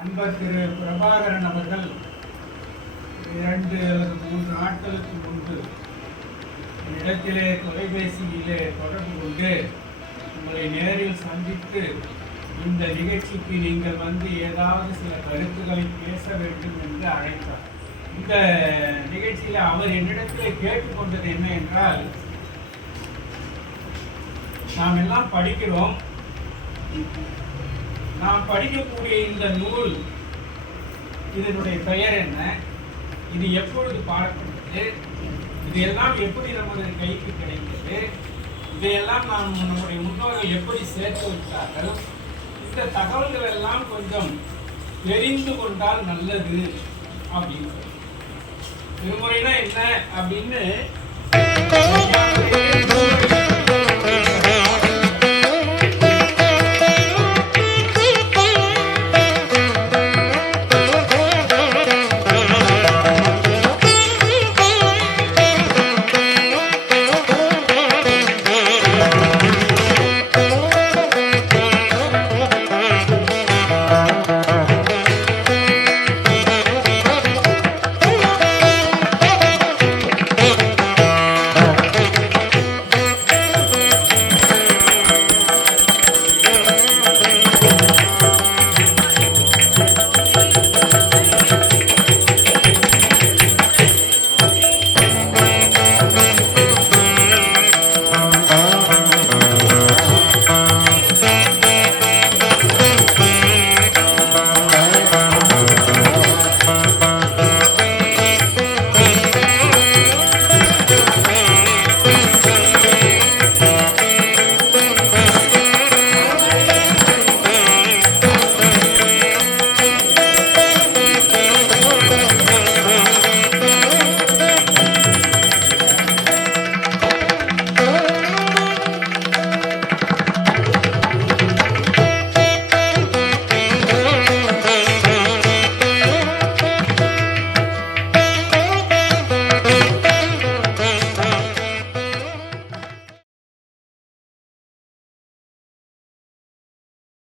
அன்பர் திரு பிரபாகரன் அவர்கள் 2 அல்லது 3 நாட்களுக்கு முன்பு இடத்திலே தொலைபேசியிலே தொடர்பு கொண்டு உங்களை நேரில் சந்தித்து இந்த நிகழ்ச்சிக்கு நீங்கள் வந்து ஏதாவது சில கருத்துக்களை பேச வேண்டும் என்று அழைத்தார். இந்த நிகழ்ச்சியில் அவர் என்னிடத்தில் கேட்டுக்கொண்டது என்ன என்றால், நாம் எல்லாம் படிக்கிறோம், நாம் படிக்கக்கூடிய இந்த நூல் இதனுடைய பெயர் என்ன, இது எப்பொழுது பாடப்பட்டது, இது எல்லாம் எப்படி நமது கைக்கு கிடைத்தது, இதையெல்லாம் நாம் நம்முடைய முன்னோர்கள் எப்படி சேர்த்து வைத்தார்கள், இந்த தகவல்கள் எல்லாம் கொஞ்சம் தெரிந்து கொண்டால் நல்லது அப்படின்னு. திருமுறைனா என்ன அப்படின்னு